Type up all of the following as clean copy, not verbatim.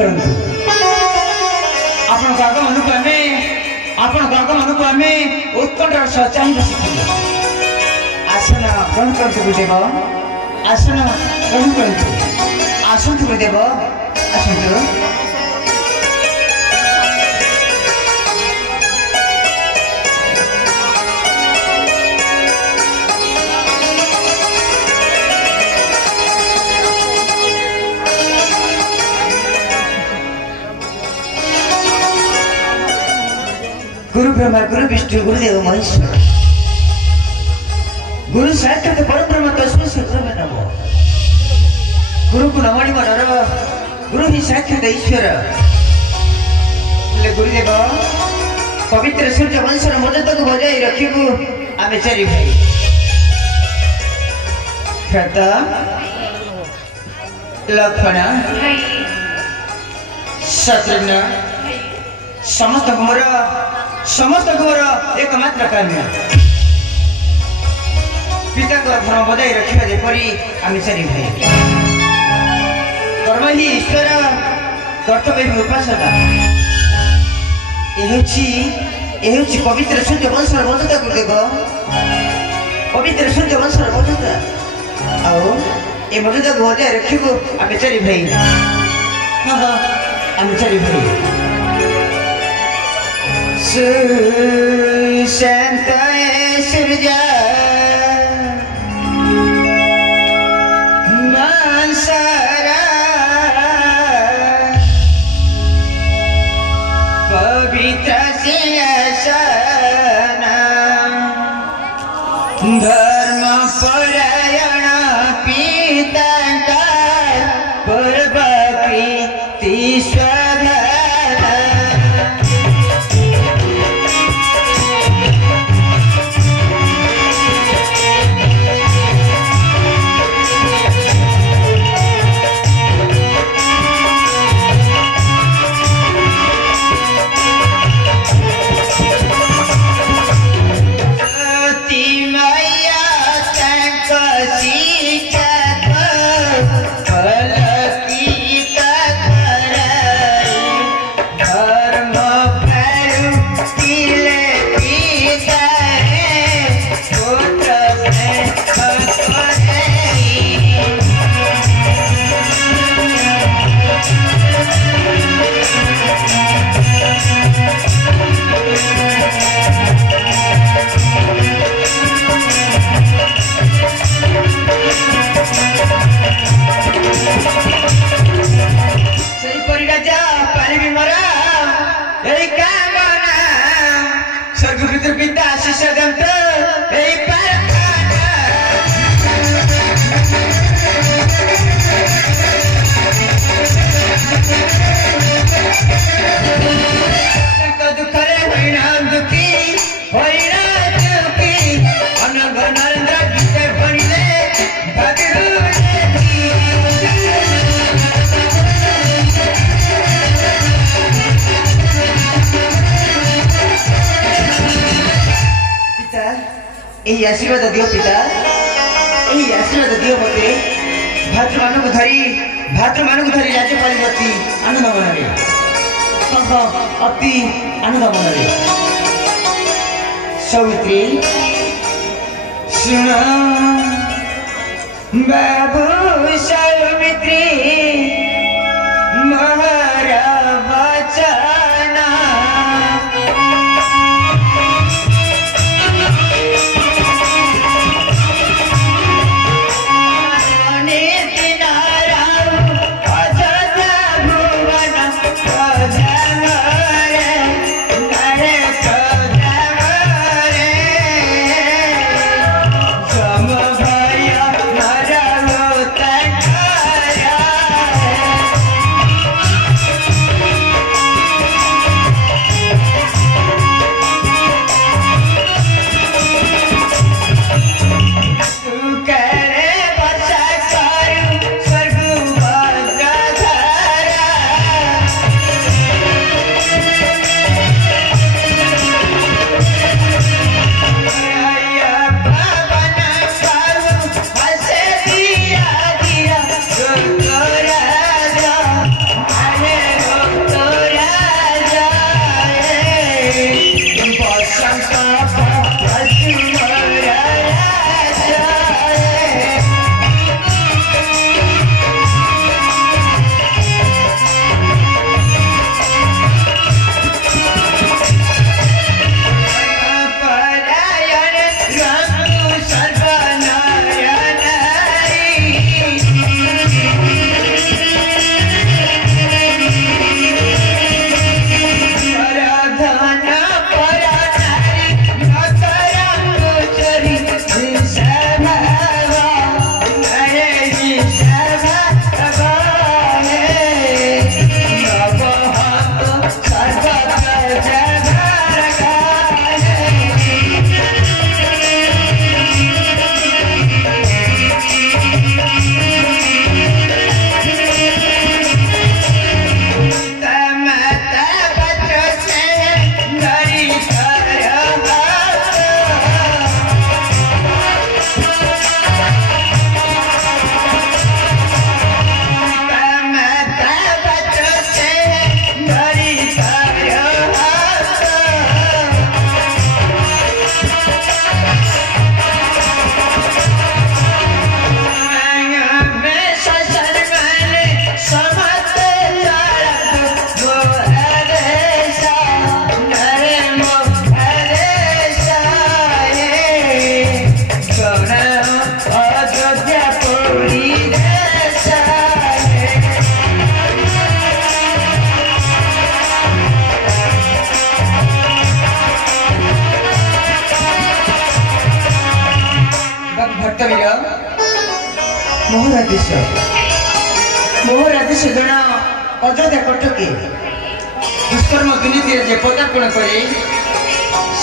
करंतु आपण आगमन को आमे उत्कंठार सह चाहि बसिथिलु आसन ग्रहण करंतु गुरुदेव आसन ग्रहण करंतु आसंतु गुरुदेव आसंतु गुरु ब्रह्मा गुरु विष्णु गुरुदेव महेश्वर गुरु साक्षात परब्रह्म तस्मै श्री गुरुवे नमः गुरु को नमणि मनर गुरु ही साक्षात ईश्वर गुरुदेव पवित्र सूर्य वंशर मर्यादा को बजाय रखिबु आमे चारि भाई भ्राता लक्ष्मण शत्रुघ्न समस्त मोर एकमात्र काम्य पिता को धर्म बजाय रखा जेपरी आम चारि भाई कर्म ही ईश्वर कर्तव्य ही उपासना यह पवित्र सूर्य वंशर मर्यादा गुरुदेव पवित्र सूर्य वंशर मर्यादा आओ ये मर्यादा को बजाय रखिबु आम चारि भाई हाँ आम चारि भाई शांत सूरज मानसरा पवित्र सिंहासन धर्म परायण पिता पूर्व प्रीति आशीर्वाद दियो पिता यही आशीर्वाद दियो मते भातृ मान को धरी राज्य पाली अति आनंद मनरे अति आनंद मनरे सौमित्री सुन बाबू सौमित्री महारा वचना तमिल मोहरादेश जन अयोध्या कटके दुष्कर्म दुर्नीति जे पदार्पण करे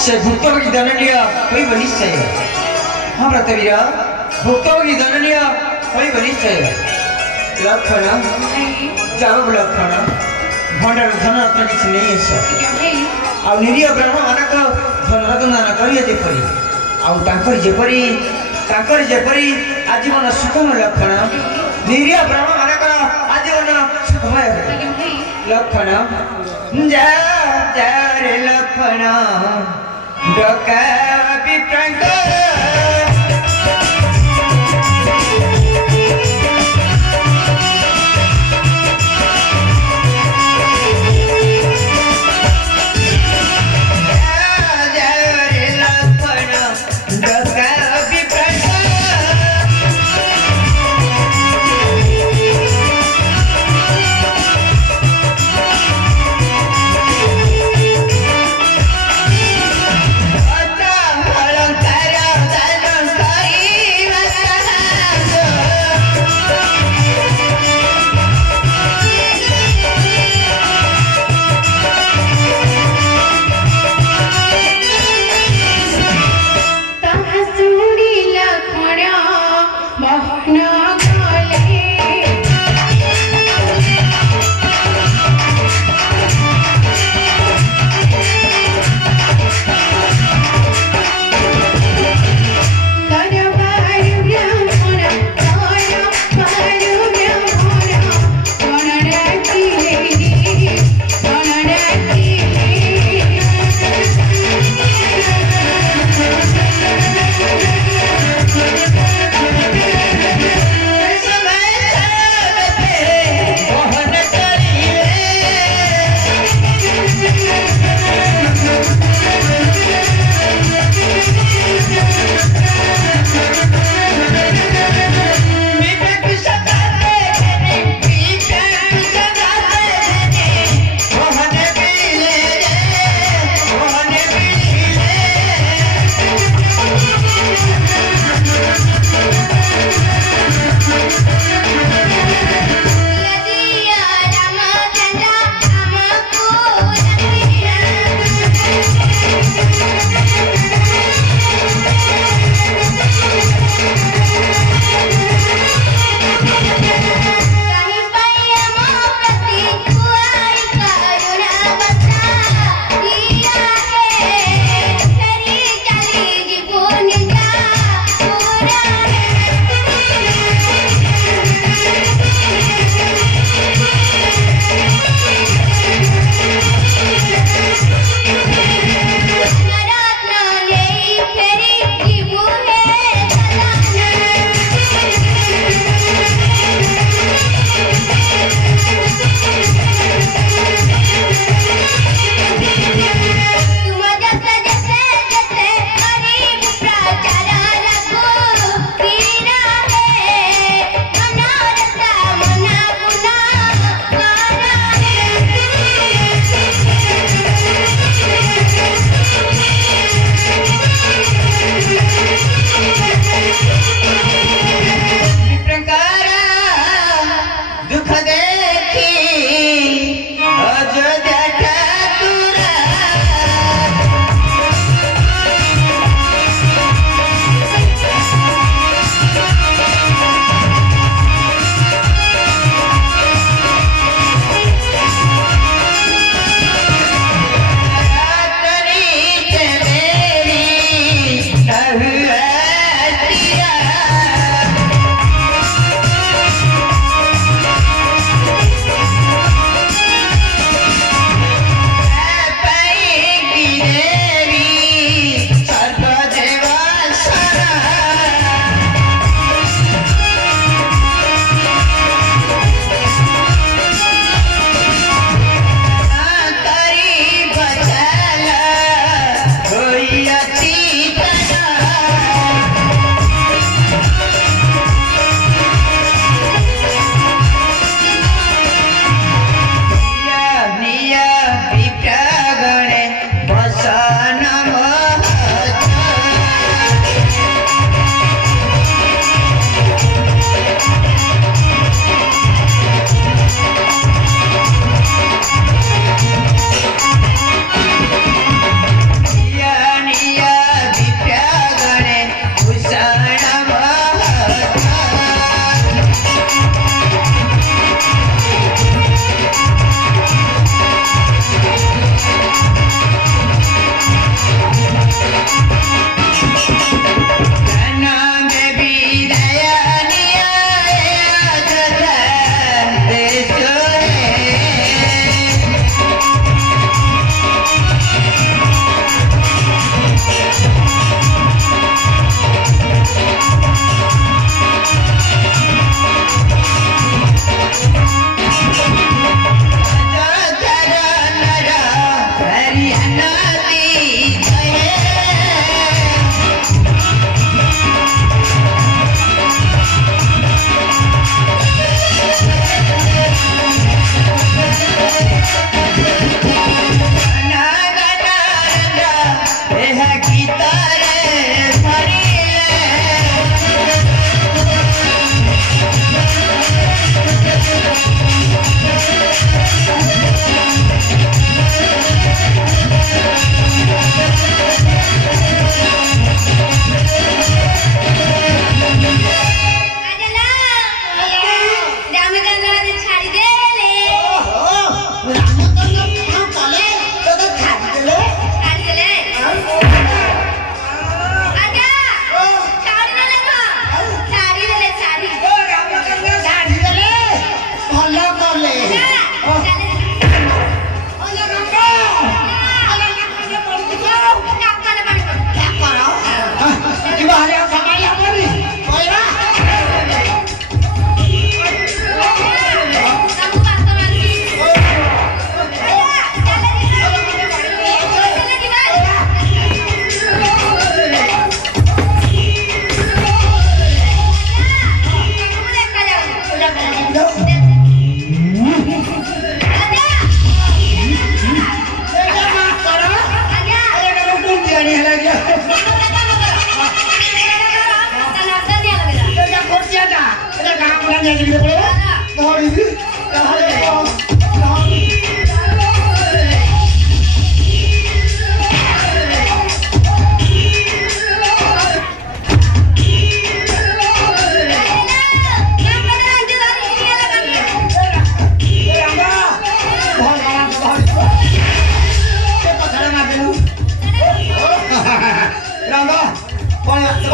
से भुक्तभोगी दंडनीय होइब निश्चय। हाँ व्रतवीर भुक्तभोगी दंडनीय होइब निश्चय। लक्षण जाओ लक्षण भंडार धन रत्न किसी नहीं आस आ निरीह ब्राह्मण मानक धन रत्न दान करिए जेपरी आउर जेपरी आजीवन सुखम लक्षण निरीह ब्राह्मण मानक आजीवन सुखमय लक्षण जा रे लक्षण डका विप्रांत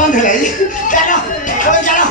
con thử lấy. Chạy nào. Thôi chạy nào.